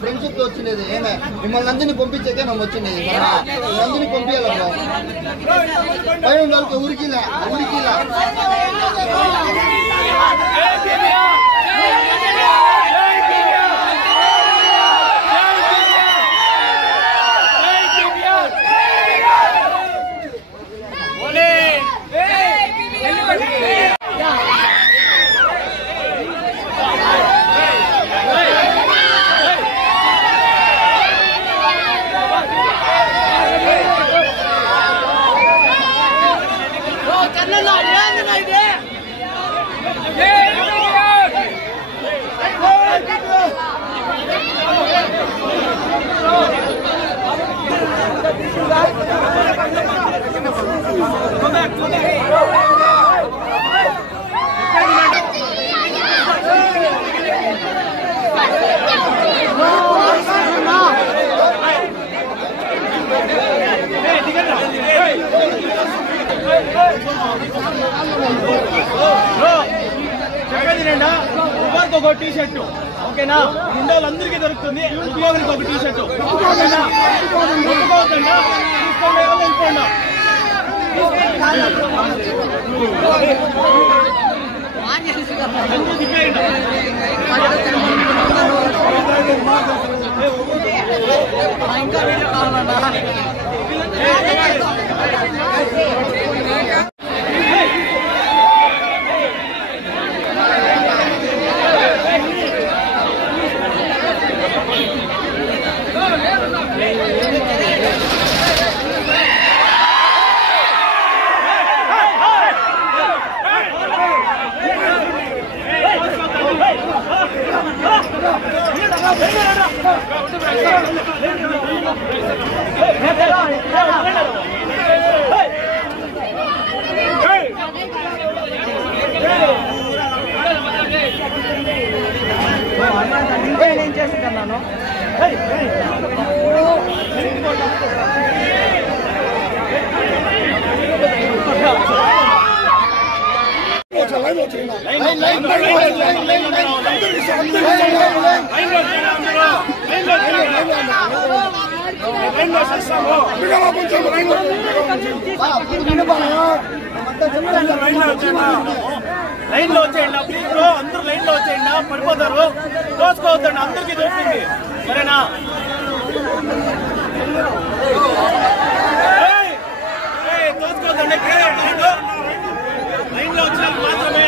Friendship లో వచ్చినది ఏమే మిమ్మల్ని అందరినీ పంపించాకే మేము వచ్చినది అందరినీ పంపించాలమ్మా పైన వాళ్ళకి ఊరికిలా ఒక టీ షర్ట్ ఓకేనా ఇండియా అందరికీ దొరుకుతుంది ఉపయోగానికి ఒక టీ షర్ట్ ఓకేనా ఒప్పుకోవద్దండి నేను చేసుకున్నాను లైన్ లో వచ్చేయండి ప్లీజ్ బ్రో అందరూ లైన్ లో వచ్చేయండి పడిపోతారు దోచుకోవద్దండి అందరికీ దోచుకుంది సరేనా దోచుకోవద్దండి లైన్ లో వచ్చిన మాత్రమే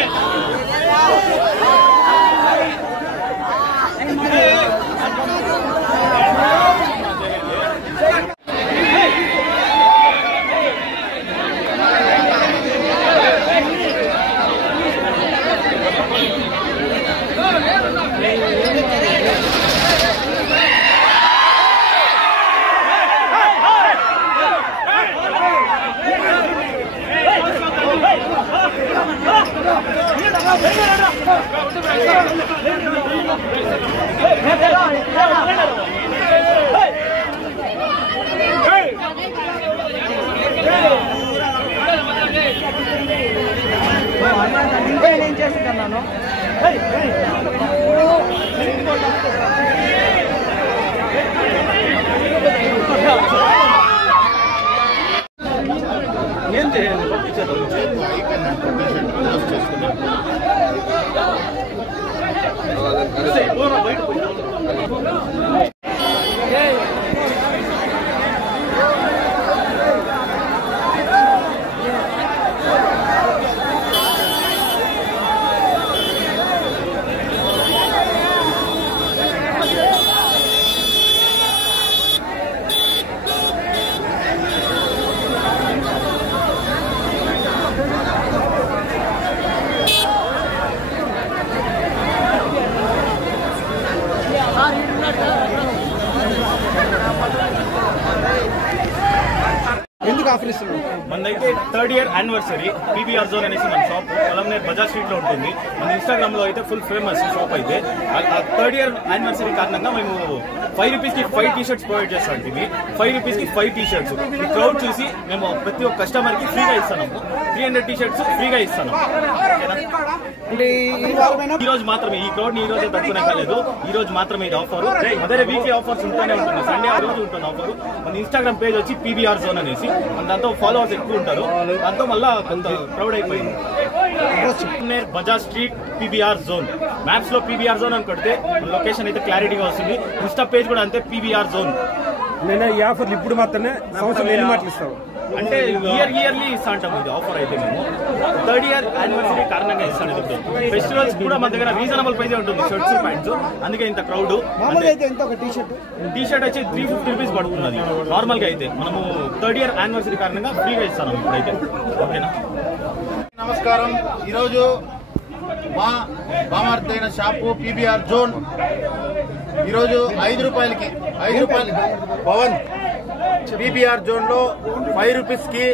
నేను చేసుకున్నాను ఏం చేయాలి ఎందుకు ఆఫర్ ఇస్తున్నావు మనదైతే 3rd year anniversary PBR zone అనేసి మన షాప్ పొలంనేర్ బజార్ స్ట్రీట్ లో ఉంటుంది. మన ఇన్స్టాగ్రామ్ లో అయితే ఫుల్ ఫేమస్ షాప్ అయితే. 3rd year యానివర్సరీ కారణంగా మేము 5 రూపీస్ కి 5 టీ-షర్ట్స్ ప్రొవైడ్ చేస్తాం. ఇవి 5 రూపీస్ కి 5 టీ-షర్ట్స్. ఈ క్రౌడ్ చూసి మేము ప్రతి ఒక్క కస్టమర్ కి ఫ్రీగా ఇస్తున్నాము. 300 టీ-షర్ట్స్ ఫ్రీగా ఇస్తాము. ఈ రోజు మాత్రమే ఈ క్రౌడ్ ని ఈ రోజే తట్టుకునే కాలేదు. ఈ రోజు మాత్రమే ఇది ఆఫర్. అదే వీక్లీ ఆఫర్స్ ఉంటూనే ఉంటుంది. సండే ఆ రోజు ఉంటుంది ఆఫర్. మన ఇన్స్టాగ్రామ్ పేజ్ వచ్చి పీబీఆర్ జోన్ అనేసి. దాంతో ఫాలోవర్స్ ఎక్కువ ఉంటారు. దాంతో మళ్ళా కొంత క్రౌడ్ అయిపోయింది. బజార్ స్ట్రీట్ పీబీఆర్ జోన్ మ్యాప్స్ లో పీబీఆర్ జోన్ అని కొడితే లొకేషన్ అయితే క్లారిటీగా వస్తుంది. ఇన్స్టా పేజ్ కూడా అంతే పీబీఆర్ జోన్. నేను ఈ ఆఫర్లు ఇప్పుడు మాత్రమే సంవత్సరం ఎన్ని మాటలు ఇస్తావు అంటే ఇయర్లీ ఇస్తా అంటాం. ఇది ఆఫర్ అయితే మేము 3rd year యానివర్సరీ కారణంగా ఇస్తాను. ఫెస్టివల్స్ కూడా మన దగ్గర రీజనబుల్ ప్రైస్ ఉంటుంది. షర్ట్స్ ప్యాంట్స్ అందుకే ఇంత క్రౌడ్. టీ-షర్ట్ వచ్చి 350 రూపీస్ పడుతున్నది నార్మల్ గా అయితే. మనము 3rd year యానివర్సరీ కారణంగా ఫ్రీగా ఇస్తాను ఇప్పుడైతే. ఓకేనా? నమస్కారం. ఈరోజు మా బామార్తైన షాపు పీబీఆర్ జోన్ ఈరోజు 5 రూపాయలకి పవన్ పీబీఆర్ జోన్ లో 5 రూపీస్ కి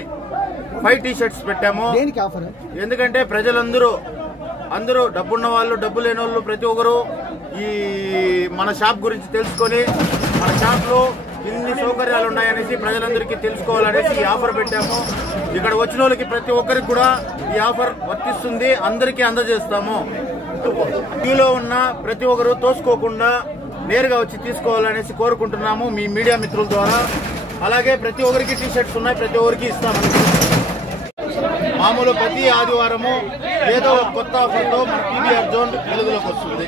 5 టీ-షర్ట్స్ పెట్టాము. ఎందుకంటే అందరూ డబ్బున్న వాళ్ళు డబ్బు లేని వాళ్ళు ప్రతి ఒక్కరు ఈ మన షాప్ గురించి తెలుసుకొని మన షాప్ లో ఇన్ని సౌకర్యాలు ఉన్నాయనేసి ప్రజలందరికీ తెలుసుకోవాలనేసి ఈ ఆఫర్ పెట్టాము. ఇక్కడ వచ్చిన వాళ్ళకి ప్రతి ఒక్కరికి కూడా ఈ ఆఫర్ వర్తిస్తుంది. అందరికీ అందజేస్తాము. క్యూలో ఉన్న ప్రతి ఒక్కరు తోసుకోకుండా నేరుగా వచ్చి తీసుకోవాలనేసి కోరుకుంటున్నాము మీ మీడియా మిత్రుల ద్వారా. అలాగే ప్రతి ఒక్కరికి టీ-షర్ట్స్ ఉన్నాయి. ప్రతి ఒక్కరికి ఇస్తామని మామూలు ప్రతి ఆదివారము ఏదో కొత్త ఆఫర్తో మన పీబీఆర్ జోన్ వెలుగులోకి వస్తుంది.